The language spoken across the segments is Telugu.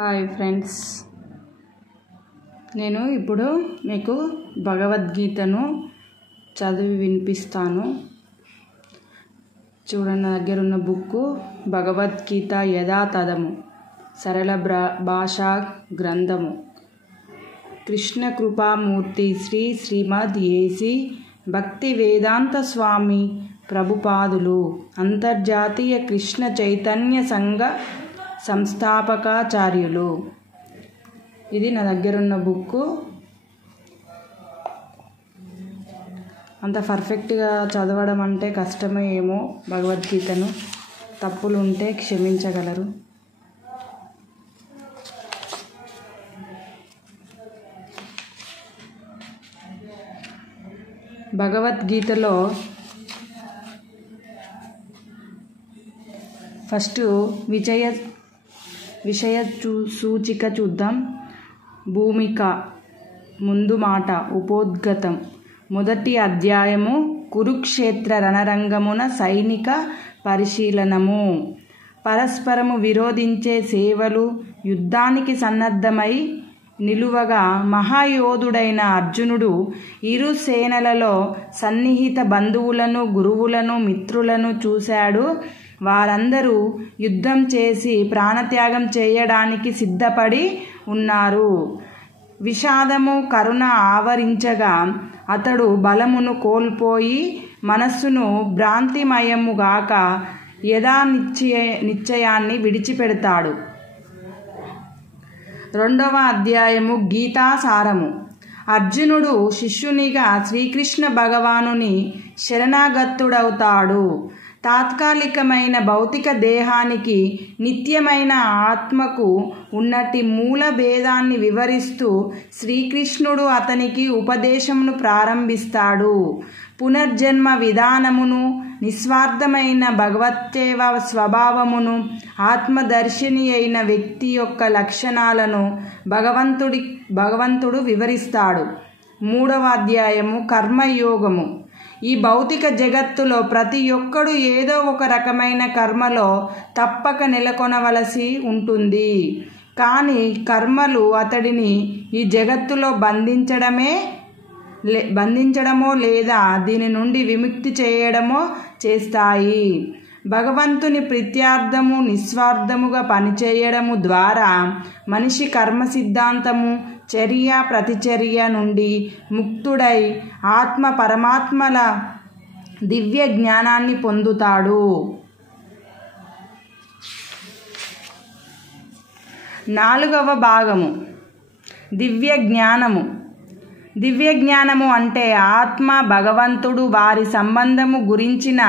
హాయ్ ఫ్రెండ్స్, నేను ఇప్పుడు మీకు భగవద్గీతను చదివి వినిపిస్తాను. చూడండి, నా దగ్గర ఉన్న బుక్కు భగవద్గీత యథాతథము సరళ భాషా గ్రంథము. కృష్ణ కృపామూర్తి శ్రీ శ్రీమద్ ఏసి భక్తి వేదాంత స్వామి ప్రభుపాదులు అంతర్జాతీయ కృష్ణ చైతన్య సంఘ సంస్థాపకాచార్యులు. ఇది నా దగ్గర ఉన్న బుక్కు. అంత పర్ఫెక్ట్గా చదవడం అంటే కష్టమే ఏమో. భగవద్గీతను తప్పులు ఉంటే క్షమించగలరు. భగవద్గీతలో ఫస్ట్ విషయ సూచిక చూద్దాం. భూమిక, ముందు మాట, ఉపోద్ఘతం. మొదటి అధ్యాయము కురుక్షేత్ర రణరంగమున సైనిక పరిశీలనము. పరస్పరము విరోధించే సేవలు యుద్ధానికి సన్నద్ధమై నిలువగా మహాయోధుడైన అర్జునుడు ఇరు సేనలలో సన్నిహిత బంధువులను, గురువులను, మిత్రులను చూశాడు. వారందరూ యుద్ధం చేసి ప్రాణత్యాగం చేయడానికి సిద్ధపడి ఉన్నారు. విషాదము, కరుణ ఆవరించగా అతడు బలమును కోల్పోయి మనస్సును భ్రాంతిమయముగాక నిశ్చయాన్ని విడిచిపెడతాడు. రెండవ అధ్యాయము గీతాసారము. అర్జునుడు శిష్యునిగా శ్రీకృష్ణ భగవానుని శరణాగతుడవుతాడు. తాత్కాలికమైన భౌతిక దేహానికి నిత్యమైన ఆత్మకు ఉన్నటి మూల భేదాన్ని వివరిస్తూ శ్రీకృష్ణుడు అతనికి ఉపదేశమును ప్రారంభిస్తాడు. పునర్జన్మ విధానమును, నిస్వార్థమైన భగవత్సేవ స్వభావమును, ఆత్మదర్శిని అయిన వ్యక్తి యొక్క లక్షణాలను భగవంతుడు వివరిస్తాడు. మూడవ అధ్యాయము కర్మయోగము. ఈ భౌతిక జగత్తులో ప్రతి ఒక్కడు ఏదో ఒక రకమైన కర్మలో తప్పక నెలకొనవలసి ఉంటుంది. కానీ కర్మలు అతడిని ఈ జగత్తులో బంధించడమో లేదా దీని నుండి విముక్తి చేయడమో చేస్తాయి. భగవంతుని ప్రీత్యార్థము, నిస్వార్థముగా పనిచేయడము ద్వారా మనిషి కర్మ సిద్ధాంతము, చర్య ప్రతిచర్య నుండి ముక్తుడై ఆత్మ పరమాత్మల దివ్య జ్ఞానాన్ని పొందుతాడు. నాలుగవ భాగము దివ్య జ్ఞానము. దివ్య జ్ఞానము అంటే ఆత్మ, భగవంతుడు, వారి సంబంధము గురించిన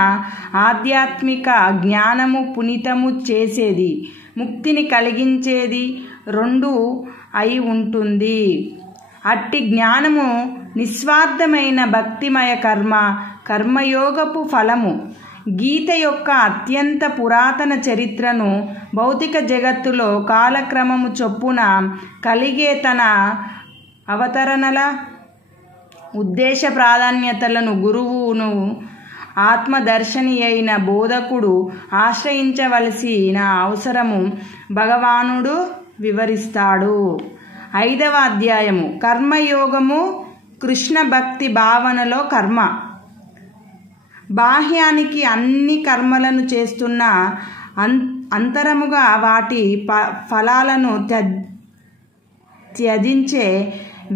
ఆధ్యాత్మిక జ్ఞానము. పునీతము చేసేది, ముక్తిని కలిగించేది రెండు అయి ఉంటుంది. అట్టి జ్ఞానము నిస్వార్థమైన భక్తిమయ కర్మయోగపు ఫలము. గీత యొక్క అత్యంత పురాతన చరిత్రను, భౌతిక జగత్తులో కాలక్రమము చొప్పున కలిగే తన అవతరణల ఉద్దేశ ప్రాధాన్యతలను గురువును, ఆత్మదర్శని అయిన బోధకుడు ఆశ్రయించవలసిన అవసరము భగవానుడు వివరిస్తాడు. ఐదవ అధ్యాయము కర్మయోగము. కృష్ణ భక్తి భావనలో కర్మ. బాహ్యానికి అన్ని కర్మలను చేస్తున్న అంతరముగా వాటి ఫలాలను త్యజించే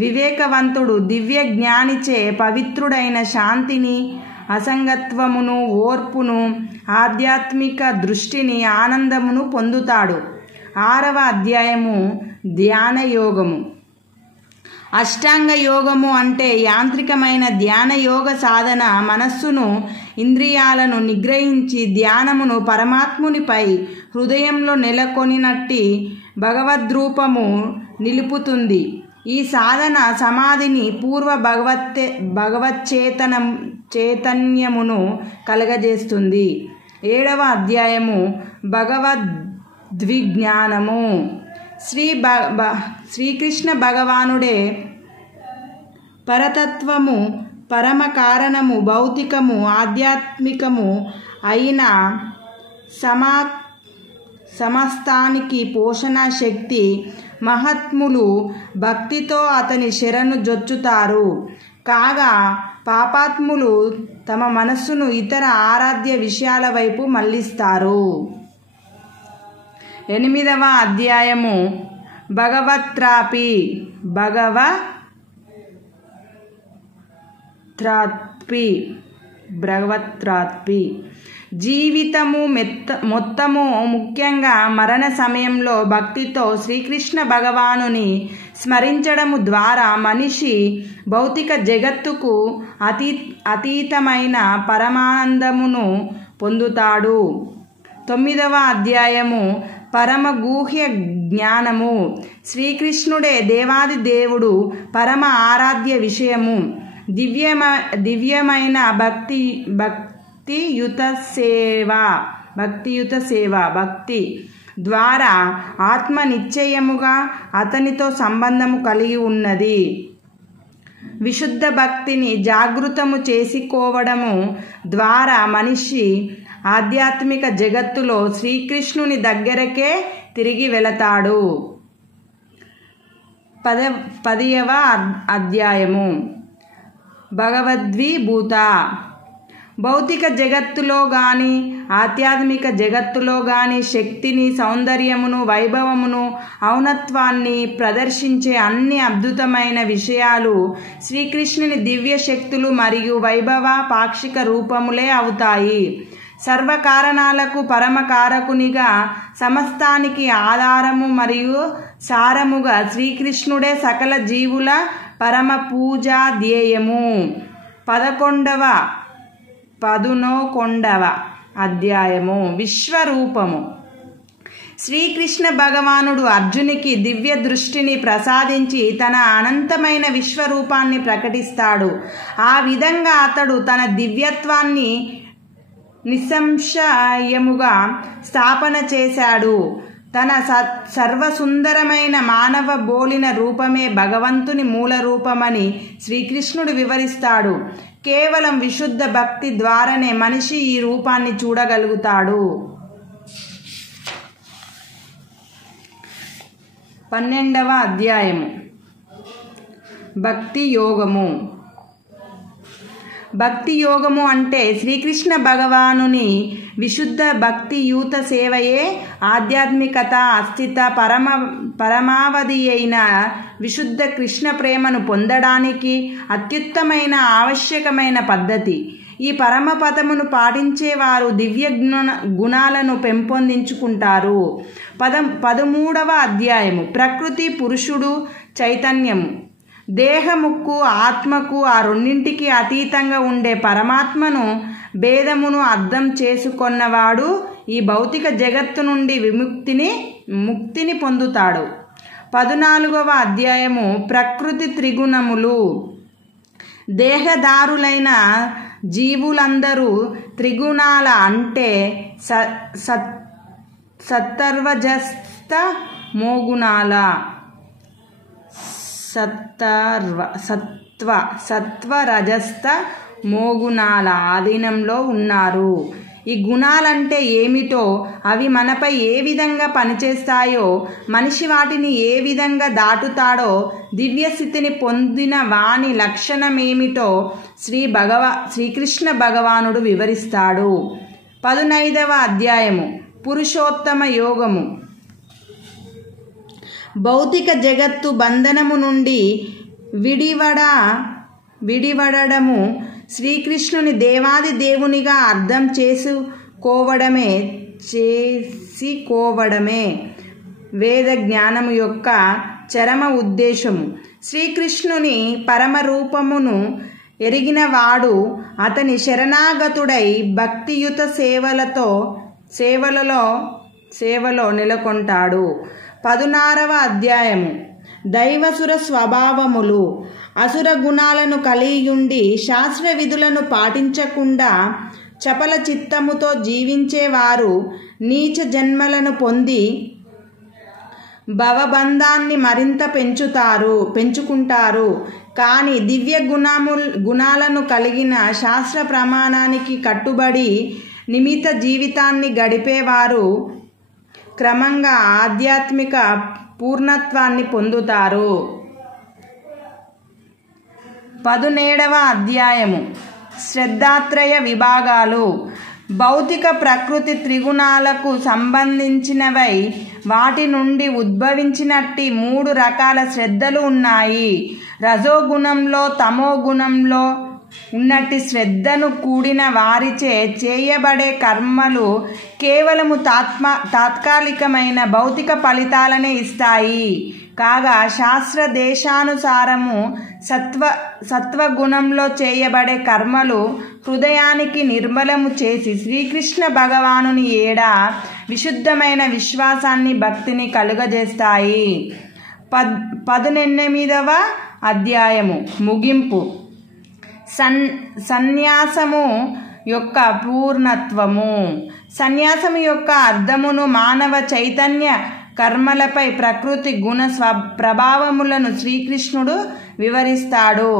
వివేకవంతుడు దివ్య జ్ఞానిచే పవిత్రుడైన శాంతిని, అసంగత్వమును, ఓర్పును, ఆధ్యాత్మిక దృష్టిని, ఆనందమును పొందుతాడు. ఆరవ అధ్యాయము ధ్యాన యోగము. అష్టాంగ యోగము అంటే యాంత్రికమైన ధ్యాన యోగ సాధన. మనస్సును, ఇంద్రియాలను నిగ్రహించి ధ్యానమును పరమాత్మునిపై హృదయంలో నెలకొనినట్టి భగవద్రూపము నిలుపుతుంది. ఈ సాధన సమాధిని, పూర్వ చైతన్యమును కలగజేస్తుంది. ఏడవ అధ్యాయము భగవద్విజ్ఞానము. శ్రీకృష్ణ భగవానుడే పరతత్వము, పరమ కారణము, భౌతికము, ఆధ్యాత్మికము అయిన సమస్తానికి పోషణ శక్తి. మహాత్ములు భక్తితో అతని శరణు జొచ్చుతారు. కాగా పాపాత్ములు తమ మనస్సును ఇతర ఆరాధ్య విషయాల వైపు మళ్లిస్తారు. 8వ అధ్యాయము భగవత్రాపి. భగవత్రాపి జీవితము మొత్తము ముఖ్యంగా మరణ సమయంలో భక్తితో శ్రీకృష్ణ భగవానుని స్మరించడము ద్వారా మనిషి భౌతిక జగత్తుకు అతీతమైన పరమానందమును పొందుతాడు. 9వ అధ్యాయము పరమగూహ్య జ్ఞానము. శ్రీకృష్ణుడే దేవాది దేవుడు, పరమ ఆరాధ్య విషయము. దివ్యమైన భక్తియుత సేవ భక్తి ద్వారా ఆత్మ నిశ్చయముగా అతనితో సంబంధము కలిగి ఉన్నది. విశుద్ధ భక్తిని జాగృతము చేసుకోవడము ద్వారా మనిషి ఆధ్యాత్మిక జగత్తులో శ్రీకృష్ణుని దగ్గరకే తిరిగి వెళతాడు. 10వ అధ్యాయము భగవద్విభూత. భౌతిక జగత్తులో గాని ఆధ్యాత్మిక జగత్తులో గాని శక్తిని, సౌందర్యమును, వైభవమును, ఔన్నత్వాన్ని ప్రదర్శించే అన్ని అద్భుతమైన విషయాలు శ్రీకృష్ణుని దివ్య శక్తులు మరియు వైభవ పాక్షిక రూపములే అవుతాయి. సర్వకారణాలకు పరమకారకునిగా, సమస్తానికి ఆధారము మరియు సారముగా శ్రీకృష్ణుడే సకల జీవుల పరమ పూజా ధ్యేయము. 11వ అధ్యాయము విశ్వరూపము. శ్రీకృష్ణ భగవానుడు అర్జునికి దివ్య దృష్టిని ప్రసాదించి తన అనంతమైన విశ్వరూపాన్ని ప్రకటిస్తాడు. ఆ విధంగా అతడు తన దివ్యత్వాన్ని నిస్సంశయముగా స్థాపన చేశాడు. తన సర్వసుందరమైన మానవ బోలిన రూపమే భగవంతుని మూల రూపమని శ్రీకృష్ణుడు వివరిస్తాడు. కేవలం విశుద్ధ భక్తి ద్వారానే మనిషి ఈ రూపాన్ని చూడగలుగుతాడు. 12వ అధ్యాయము భక్తి యోగము. భక్తి యోగము అంటే శ్రీకృష్ణ భగవానుని విశుద్ధ భక్తియుత సేవయే ఆధ్యాత్మికత, అస్థిత, పరమావధి అయిన విశుద్ధ కృష్ణ ప్రేమను పొందడానికి అత్యుత్తమైన ఆవశ్యకమైన పద్ధతి. ఈ పరమపదమును పాటించేవారు దివ్య గుణాలను పెంపొందించుకుంటారు. 13వ అధ్యాయము ప్రకృతి, పురుషుడు, చైతన్యము. దేహముకు ఆత్మకు ఆ రెండింటికి అతీతంగా ఉండే పరమాత్మను భేదమును అర్థం చేసుకొన్నవాడు ఈ భౌతిక జగత్తు నుండి ముక్తిని పొందుతాడు. 14వ అధ్యాయము ప్రకృతి త్రిగుణములు. దేహదారులైన జీవులందరూ త్రిగుణాల అంటే సత్వ రజస్త మోగుణాల ఆధీనంలో ఉన్నారు. ఈ గుణాలంటే ఏమిటో, అవి మనపై ఏ విధంగా పనిచేస్తాయో, మనిషి వాటిని ఏ విధంగా దాటుతాడో, దివ్యస్థితిని పొందిన వాని లక్షణమేమిటో శ్రీకృష్ణ భగవానుడు వివరిస్తాడు. 15వ అధ్యాయము పురుషోత్తమ యోగము. భౌతిక జగత్తు బంధనము నుండి విడివడము శ్రీకృష్ణుని దేవాది దేవునిగా అర్థం చేసుకోవడమే వేద జ్ఞానము యొక్క చరమ ఉద్దేశము. శ్రీకృష్ణుని పరమరూపమును ఎరిగినవాడు అతని శరణాగతుడై భక్తియుత సేవలో నెలకొంటాడు. 16వ అధ్యాయము దైవసుర స్వభావములు. అసుర గుణాలను కలిగియుండి శాస్త్ర విధులను పాటించకుండా చపల చిత్తముతో జీవించేవారు నీచ జన్మలను పొంది భవబంధాన్ని మరింత పెంచుకుంటారు. కానీ దివ్య గుణాలను కలిగిన శాస్త్ర ప్రమాణానికి కట్టుబడి నిమిత్త జీవితాన్ని గడిపేవారు క్రమంగా ఆధ్యాత్మిక పూర్ణత్వాన్ని పొందుతారు. 17వ అధ్యాయము శ్రద్ధాత్రయ విభాగాలు. భౌతిక ప్రకృతి త్రిగుణాలకు సంబంధించినవై వాటి నుండి ఉద్భవించినట్టి 3 రకాల శ్రద్ధలు ఉన్నాయి. రజోగుణంలో తమో గుణంలో ఉన్నట్టి శ్రద్ధను కూడిన వారిచే చేయబడే కర్మలు కేవలము తాత్కాలికమైన భౌతిక ఫలితాలనే ఇస్తాయి. కాగా శాస్త్ర దేశానుసారము సత్వగుణంలో చేయబడే కర్మలు హృదయానికి నిర్మలము చేసి శ్రీకృష్ణ భగవానుని ఏడ విశుద్ధమైన విశ్వాసాన్ని భక్తిని కలుగజేస్తాయి. 18వ అధ్యాయము ముగింపు. సన్యాసము యొక్క పూర్ణత్వము. సన్యాసము యొక్క అర్థమును మానవ చైతన్య కర్మలపై ప్రకృతి గుణ ప్రభావములను శ్రీకృష్ణుడు వివరిస్తాడు.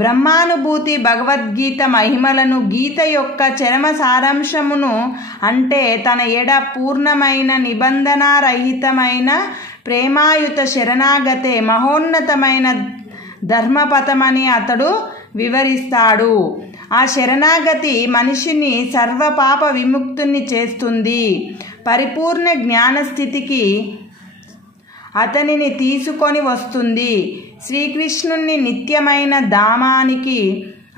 బ్రహ్మానుభూతి భగవద్గీత మహిమలను, గీత యొక్క చరమ సారాంశమును, అంటే తన ఎడ పూర్ణమైన నిబంధనారహితమైన ప్రేమాయుత శరణాగతే మహోన్నతమైన ధర్మపథమని అతడు వివరిస్తాడు. ఆ శరణాగతి మనిషిని సర్వపాప విముక్తుని చేస్తుంది. పరిపూర్ణ జ్ఞానస్థితికి అతనిని తీసుకొని వస్తుంది. శ్రీకృష్ణుని నిత్యమైన ధామానికి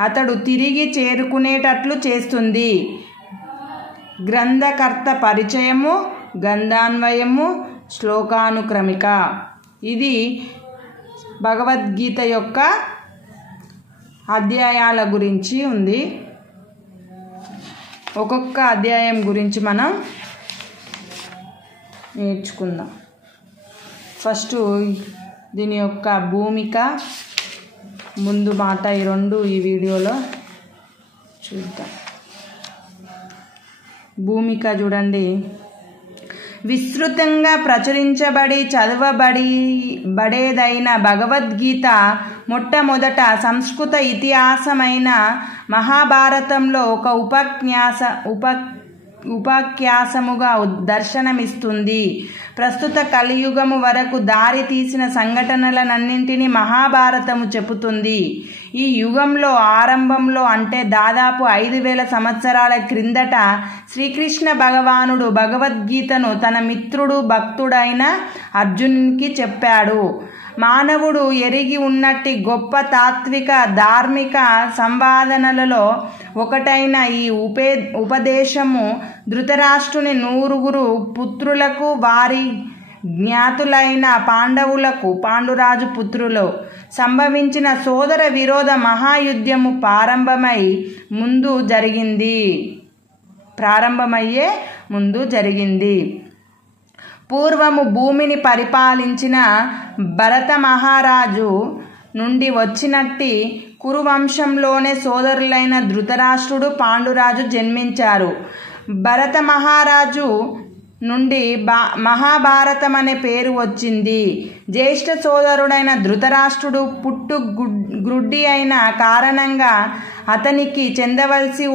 అతడు తిరిగి చేరుకునేటట్లు చేస్తుంది. గ్రంథకర్త పరిచయము, గంధాన్వయము, శ్లోకానుక్రమిక. ఇది భగవద్గీత యొక్క అధ్యాయాల గురించి ఉంది. ఒక్కొక్క అధ్యాయం గురించి మనం నేర్చుకుందాం. ఫస్ట్ దీని యొక్క భూమిక, ముందు మాట, ఈ రెండు ఈ వీడియోలో చూద్దాం. భూమిక చూడండి. విస్తృతంగా ప్రచురించబడి చదవబడేదైన భగవద్గీత మొట్టమొదట సంస్కృత ఇతిహాసమైన మహాభారతంలో ఒక ఉపాఖ్యాసముగా దర్శనమిస్తుంది. ప్రస్తుత కలియుగము వరకు దారి తీసిన సంఘటనలన్నింటినీ మహాభారతము చెబుతుంది. ఈ యుగంలో ఆరంభంలో, అంటే దాదాపు 5000 సంవత్సరాల క్రిందట శ్రీకృష్ణ భగవానుడు భగవద్గీతను తన మిత్రుడు భక్తుడైన అర్జునునికి చెప్పాడు. మానవుడు ఎరిగి ఉన్నట్టి గొప్ప తాత్విక ధార్మిక సంవాదనలలో ఒకటైన ఈ ఉపదేశము ధృతరాష్ట్రుని 9 పుత్రులకు, వారి జ్ఞాతులైన పాండురాజు పుత్రులు సంభవించిన సోదర విరోధ మహాయుద్ధము ప్రారంభమయ్యే ముందు జరిగింది. పూర్వము భూమిని పరిపాలించిన భరత మహారాజు నుండి వచ్చినట్టి కురువంశంలోనే సోదరులైన ధృతరాష్ట్రుడు, పాండురాజు జన్మించారు. భరత మహారాజు నుండి మహాభారతం అనే పేరు వచ్చింది. జ్యేష్ఠ సోదరుడైన ధృతరాష్ట్రుడు గ్రుడ్డి అయిన కారణంగా అతనికి చెందవలసి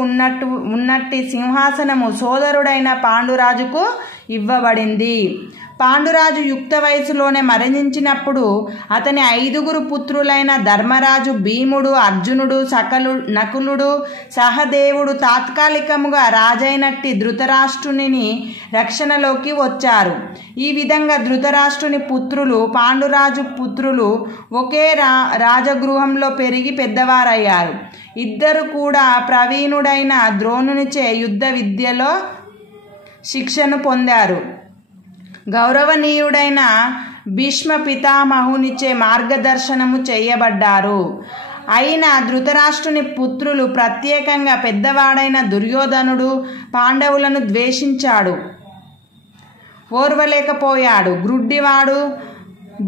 ఉన్నట్టి సింహాసనము సోదరుడైన పాండురాజుకు ఇవ్వబడింది. పాండురాజు యుక్త వయసులోనే మరణించినప్పుడు అతని 5 పుత్రులైన ధర్మరాజు, భీముడు, అర్జునుడు, నకులుడు, సహదేవుడు తాత్కాలికముగా రాజైనట్టి ధృతరాష్ట్రుని రక్షణలోకి వచ్చారు. ఈ విధంగా ధృతరాష్ట్రుని పుత్రులు, పాండురాజు పుత్రులు ఒకే రాజగృహంలో పెరిగి పెద్దవారయ్యారు. ఇద్దరు కూడా ప్రవీణుడైన ద్రోణునిచే యుద్ధ విద్యలో శిక్షను పొందారు. గౌరవనీయుడైన భీష్మ పితామహునిచే మార్గదర్శనము చేయబడ్డారు. అయినా ధృతరాష్ట్రుని పుత్రులు, ప్రత్యేకంగా పెద్దవాడైన దుర్యోధనుడు పాండవులను ద్వేషించాడు, ఓర్వలేకపోయాడు. గ్రుడ్డివాడు,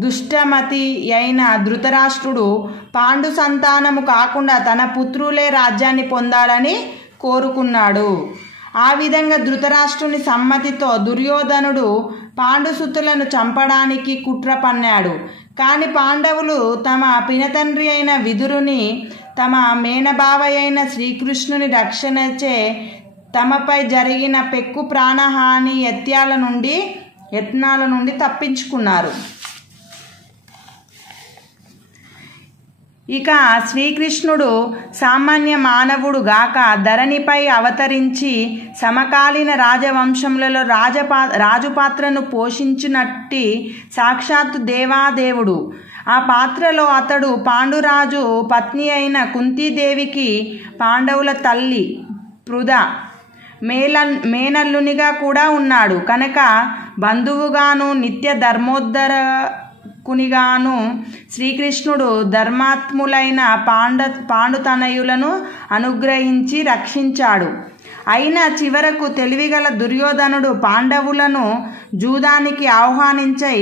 దుష్టమతి అయిన ధృతరాష్ట్రుడు పాండు సంతానము కాకుండా తన పుత్రులే రాజ్యాన్ని పొందాలని కోరుకున్నాడు. ఆ విధంగా ధృతరాష్ట్రుని సమ్మతితో దుర్యోధనుడు పాండుసుతులను చంపడానికి కుట్ర పన్నాడు. కానీ పాండవులు తమ పినతండ్రి అయిన విదురుని, తమ మేనబావ అయిన శ్రీకృష్ణుని రక్షణచే తమపై జరిగిన పెక్కు ప్రాణహాని యత్యాల నుండి యత్నాల నుండి తప్పించుకున్నారు. ఇక శ్రీకృష్ణుడు సామాన్య మానవుడు గాక ధరణిపై అవతరించి సమకాలీన రాజవంశములలో రాజుపాత్రను పోషించినట్టి సాక్షాత్తు దేవాదేవుడు. ఆ పాత్రలో అతడు పాండురాజు పత్ని అయిన కుంతీదేవికి పాండవుల తల్లి పృథ మేనల్లునిగా కూడా ఉన్నాడు కనుక బంధువుగాను నిత్య ధర్మోద్ధరకునిగాను శ్రీకృష్ణుడు ధర్మాత్ములైన పాండుతనయులను అనుగ్రహించి రక్షించాడు. అయినా చివరకు తెలివిగల దుర్యోధనుడు పాండవులను జూదానికి ఆహ్వానించై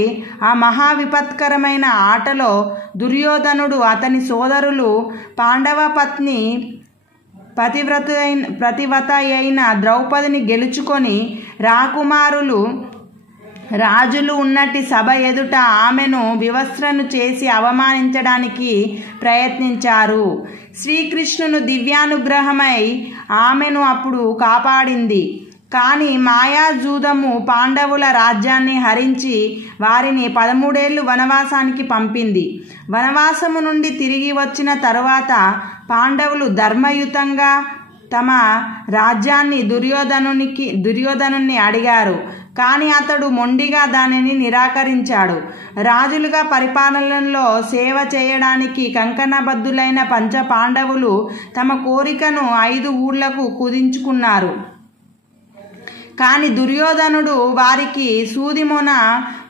ఆ మహావిపత్కరమైన ఆటలో దుర్యోధనుడు అతని సోదరులు పాండవ పత్ని పతివ్రత అయిన ద్రౌపదిని గెలుచుకొని రాకుమారులు రాజులు ఉన్నట్టి సభ ఎదుట ఆమెను వివస్త్రను చేసి అవమానించడానికి ప్రయత్నించారు. శ్రీకృష్ణుని దివ్యానుగ్రహమై ఆమెను అప్పుడు కాపాడింది. కానీ మాయాజూదము పాండవుల రాజ్యాన్ని హరించి వారిని 13 ఏళ్ళు వనవాసానికి పంపింది. వనవాసము నుండి తిరిగి వచ్చిన తరువాత పాండవులు ధర్మయుతంగా తమ రాజ్యాన్ని దుర్యోధనుని అడిగారు. కానీ అతడు మొండిగా దానిని నిరాకరించాడు. రాజులుగా పరిపాలనలో సేవ చేయడానికి కంకణబద్ధులైన పంచ పాండవులు తమ కోరికను 5 ఊర్లకు కుదించుకున్నారు. కానీ దుర్యోధనుడు వారికి సూదిమొన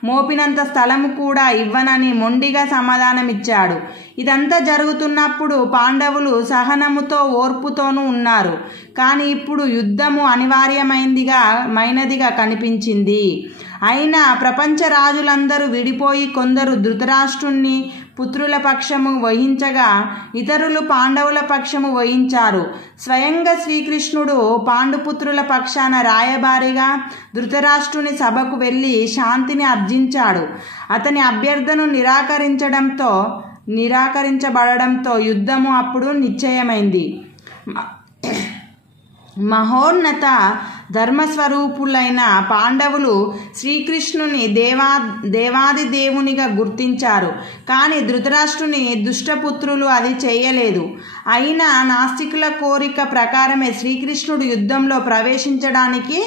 మోపినంత స్థలము కూడా ఇవ్వనని మొండిగా సమాధానమిచ్చాడు. ఇదంతా జరుగుతున్నప్పుడు పాండవులు సహనముతో ఓర్పుతోనూ ఉన్నారు. కానీ ఇప్పుడు యుద్ధము అనివార్యమైనదిగా కనిపించింది. అయినా ప్రపంచ రాజులందరూ విడిపోయి కొందరు ధృతరాష్ట్రుని పుత్రుల పక్షము వహించగా ఇతరులు పాండవుల పక్షము వహించారు. స్వయంగా శ్రీకృష్ణుడు పాండుపుత్రుల పక్షాన రాయబారిగా ధృతరాష్ట్రుని సభకు వెళ్ళి శాంతిని అర్జించాడు. అతని అభ్యర్థన నిరాకరించబడడంతో యుద్ధము అప్పుడు నిశ్చయమైంది. మహోన్నత ధర్మస్వరూపులైన పాండవులు శ్రీకృష్ణుని దేవాది దేవునిగా గుర్తించారు. కానీ ధృతరాష్ట్రుని దుష్టపుత్రులు అది చేయలేదు. అయినా నాస్తికుల కోరిక ప్రకారమే శ్రీకృష్ణుడు యుద్ధంలో ప్రవేశించడానికి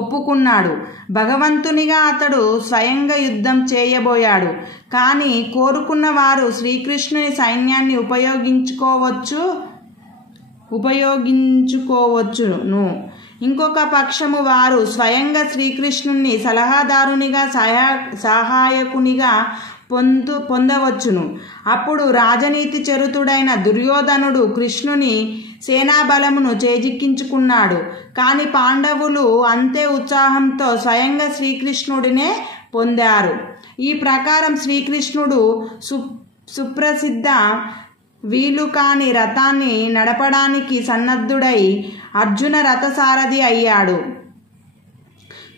ఒప్పుకున్నాడు. భగవంతునిగా అతడు స్వయంగా యుద్ధం చేయబోయాడు. కానీ కోరుకున్న వారు శ్రీకృష్ణుని సైన్యాన్ని ఉపయోగించుకోవచ్చును. ఇంకొక పక్షము వారు స్వయంగా శ్రీకృష్ణుని సలహాదారునిగా సహాయకునిగా పొందవచ్చును. అప్పుడు రాజనీతి చరుతుడైన దుర్యోధనుడు కృష్ణుని సేనాబలమును చేజిక్కించుకున్నాడు. కానీ పాండవులు అంతే ఉత్సాహంతో స్వయంగా శ్రీకృష్ణుడినే పొందారు. ఈ ప్రకారం శ్రీకృష్ణుడు సుప్రసిద్ధ వీలు కాని రథాన్ని నడపడానికి సన్నద్ధుడై అర్జున రథసారథి అయ్యాడు.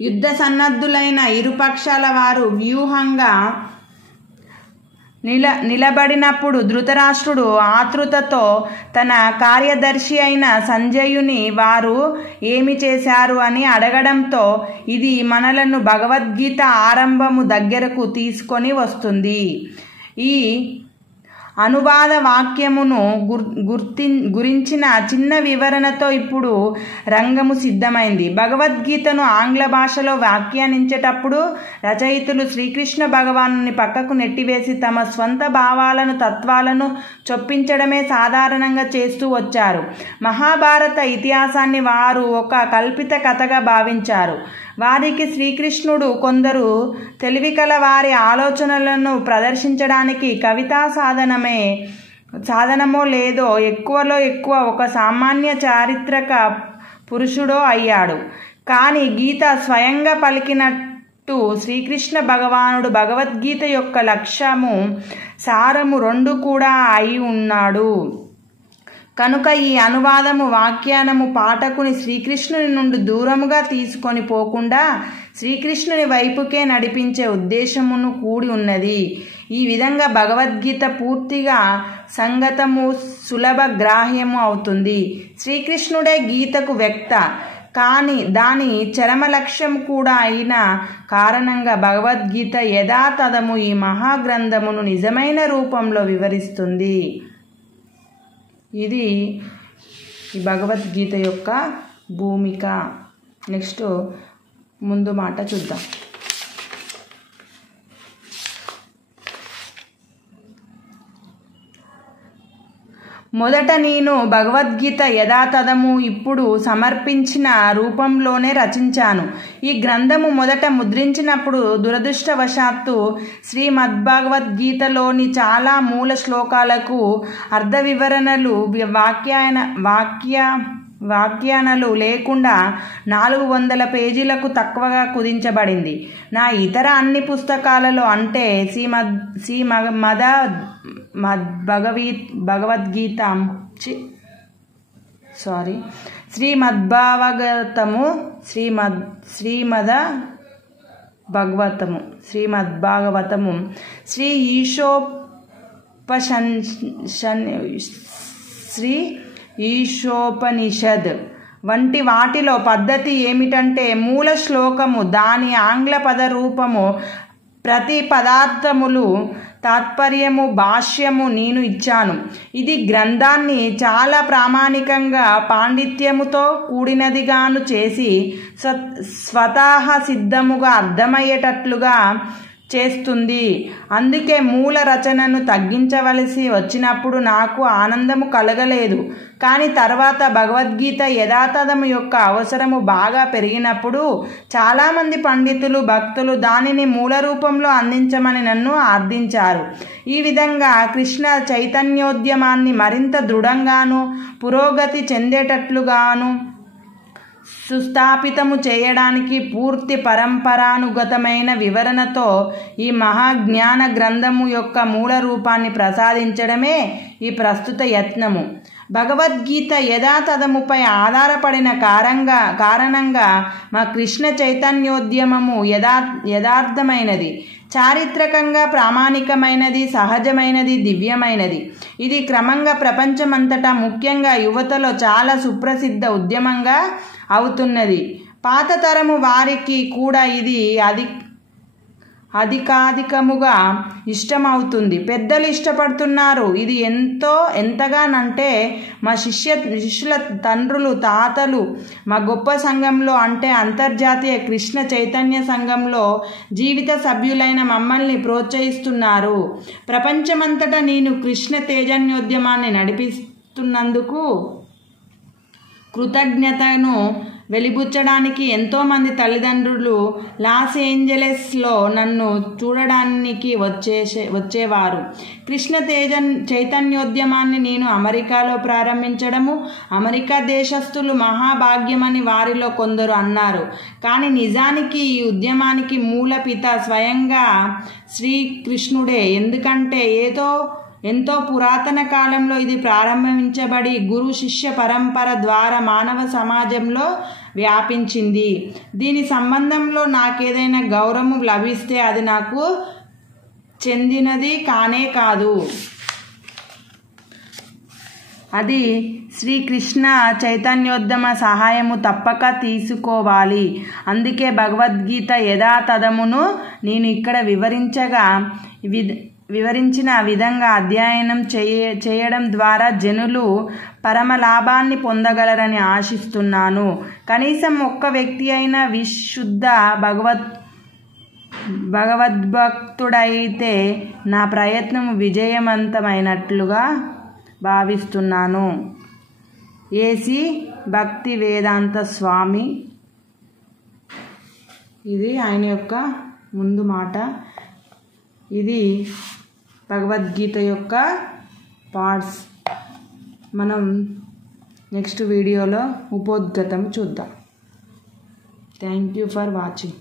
యుద్ధ సన్నద్ధులైన ఇరుపక్షాల వారు వ్యూహంగా నిలబడినప్పుడు ధృతరాష్ట్రుడు ఆతృతతో తన కార్యదర్శి అయిన సంజయుని వారు ఏమి చేశారు అని అడగడంతో ఇది మనలను భగవద్గీత ఆరంభము దగ్గరకు తీసుకొని వస్తుంది. ఈ అనువాద వాక్యమును గురించిన చిన్న వివరణతో ఇప్పుడు రంగము సిద్ధమైంది. భగవద్గీతను ఆంగ్ల భాషలో వ్యాఖ్యానించేటప్పుడు రచయితలు శ్రీకృష్ణ భగవానుని పక్కకు నెట్టివేసి తమ స్వంత భావాలను తత్వాలను చొప్పించడమే సాధారణంగా చేస్తూ వచ్చారు. మహాభారత ఇతిహాసాన్ని వారు ఒక కల్పిత కథగా భావించారు. వారికి శ్రీకృష్ణుడు కొందరు తెలివికల వారి ఆలోచనలను ప్రదర్శించడానికి కవితా సాధనమో లేదో ఎక్కువలో ఎక్కువ ఒక సామాన్య చారిత్రక పురుషుడో అయ్యాడు. కానీ గీత స్వయంగా పలికినట్టు శ్రీకృష్ణ భగవానుడు భగవద్గీత యొక్క లక్ష్యము సారము 2 కూడా అయి ఉన్నాడు. కనుక ఈ అనువాదము వ్యాఖ్యానము పాఠకుని శ్రీకృష్ణుని నుండి దూరముగా తీసుకొని పోకుండా శ్రీకృష్ణుని వైపుకే నడిపించే ఉద్దేశమును కూడి ఉన్నది. ఈ విధంగా భగవద్గీత పూర్తిగా సంగతము సులభ గ్రాహ్యము అవుతుంది. శ్రీకృష్ణుడే గీతకు వ్యక్త. కానీ దాని చరమ లక్ష్యం కూడా అయిన కారణంగా భగవద్గీత యథాతథము ఈ మహాగ్రంథమును నిజమైన రూపంలో వివరిస్తుంది. ఇది ఈ భగవద్గీత యొక్క భూమిక. నెక్స్ట్ ముందు మాట చూద్దాం. మొదట నేను భగవద్గీత యథాతథము ఇప్పుడు సమర్పించిన రూపంలోనే రచించాను. ఈ గ్రంథము మొదట ముద్రించినప్పుడు దురదృష్టవశాత్తు శ్రీమద్భగవద్గీతలోని చాలా మూల శ్లోకాలకు అర్థ వివరణలు వ్యాఖ్యానాలు లేకుండా 400 పేజీలకు తక్కువగా కుదించబడింది. నా ఇతర అన్ని పుస్తకాలలో అంటే శ్రీమద్భాగవతము, శ్రీ ఈశోపనిషద్ వంటి వాటిలో పద్ధతి ఏమిటంటే మూల శ్లోకము, దాని ఆంగ్ల పద రూపము, ప్రతి పదార్థములు తాత్పర్యము, భాష్యము నేను ఇచ్చాను. ఇది గ్రంథాన్ని చాలా ప్రామాణికంగా పాండిత్యముతో కూడినదిగాను చేసి స్వతహా సిద్ధముగా అర్థమయ్యేటట్లుగా చేస్తుంది. అందుకే మూల రచనను తగ్గించవలసి వచ్చినప్పుడు నాకు ఆనందము కలగలేదు. కానీ తర్వాత భగవద్గీత యథాతథము యొక్క అవసరము బాగా పెరిగినప్పుడు చాలామంది పండితులు, భక్తులు దానిని మూల రూపంలో అందించమని నన్ను ఆర్థించారు. ఈ విధంగా కృష్ణ చైతన్యోద్యమాన్ని మరింత దృఢంగాను పురోగతి చెందేటట్లుగాను సుస్థాపితము చేయడానికి పూర్తి పరంపరానుగతమైన వివరణతో ఈ మహాజ్ఞాన గ్రంథము యొక్క మూల రూపాన్ని ప్రసాదించడమే ఈ ప్రస్తుత యత్నము. భగవద్గీత యథాతథముపై ఆధారపడిన కారణంగా మా కృష్ణ చైతన్యోద్యమము యథార్థమైనది, చారిత్రకంగా ప్రామాణికమైనది, సహజమైనది, దివ్యమైనది. ఇది క్రమంగా ప్రపంచమంతటా ముఖ్యంగా యువతలో చాలా సుప్రసిద్ధ ఉద్యమంగా అవుతున్నది. పాత తరము వారికి కూడా ఇది అధికాధికముగా ఇష్టమవుతుంది. పెద్దలు ఇష్టపడుతున్నారు. ఇది ఎంతగానంటే మా శిష్యుల తండ్రులు, తాతలు మా గొప్ప సంఘంలో అంటే అంతర్జాతీయ కృష్ణ చైతన్య సంఘంలో జీవిత సభ్యులైన మమ్మల్ని ప్రోత్సహిస్తున్నారు. ప్రపంచమంతటా నేను కృష్ణ చైతన్యోద్యమాన్ని నడిపిస్తున్నందుకు కృతజ్ఞతను వెలిబుచ్చడానికి ఎంతోమంది లాస్ ఏంజలెస్లో నన్ను చూడడానికి వచ్చేవారు. కృష్ణ చైతన్యోద్యమాన్ని నేను అమెరికాలో ప్రారంభించడము అమెరికా దేశస్థులు మహాభాగ్యమని వారిలో కొందరు అన్నారు. కానీ నిజానికి ఈ ఉద్యమానికి మూలపిత స్వయంగా శ్రీకృష్ణుడే. ఎందుకంటే ఎంతో పురాతన కాలంలో ఇది ప్రారంభించబడి గురు శిష్య పరంపర ద్వారా మానవ సమాజంలో వ్యాపించింది. దీని సంబంధంలో నాకేదైనా గౌరవం లభిస్తే అది నాకు చెందినది కానే కాదు. అది శ్రీకృష్ణ చైతన్యోద్యమ సహాయము తప్పక తీసుకోవాలి. అందుకే భగవద్గీత యథాతథమును నేను ఇక్కడ వివరించిన విధంగా అధ్యయనం చేయడం ద్వారా జనులు పరమ లాభాన్ని పొందగలరని ఆశిస్తున్నాను. కనీసం ఒక్క వ్యక్తి అయినా విశుద్ధ భగవద్భక్తుడైతే నా ప్రయత్నం విజయవంతమైనట్లుగా భావిస్తున్నాను. ఏసి భక్తి వేదాంత స్వామి. ఇది ఆయన యొక్క ముందు మాట. ఇది భగవద్గీత యొక్క పార్ట్స్. మనం నెక్స్ట్ వీడియోలో ఉపోద్ఘాతం చూద్దాం. Thank you for watching.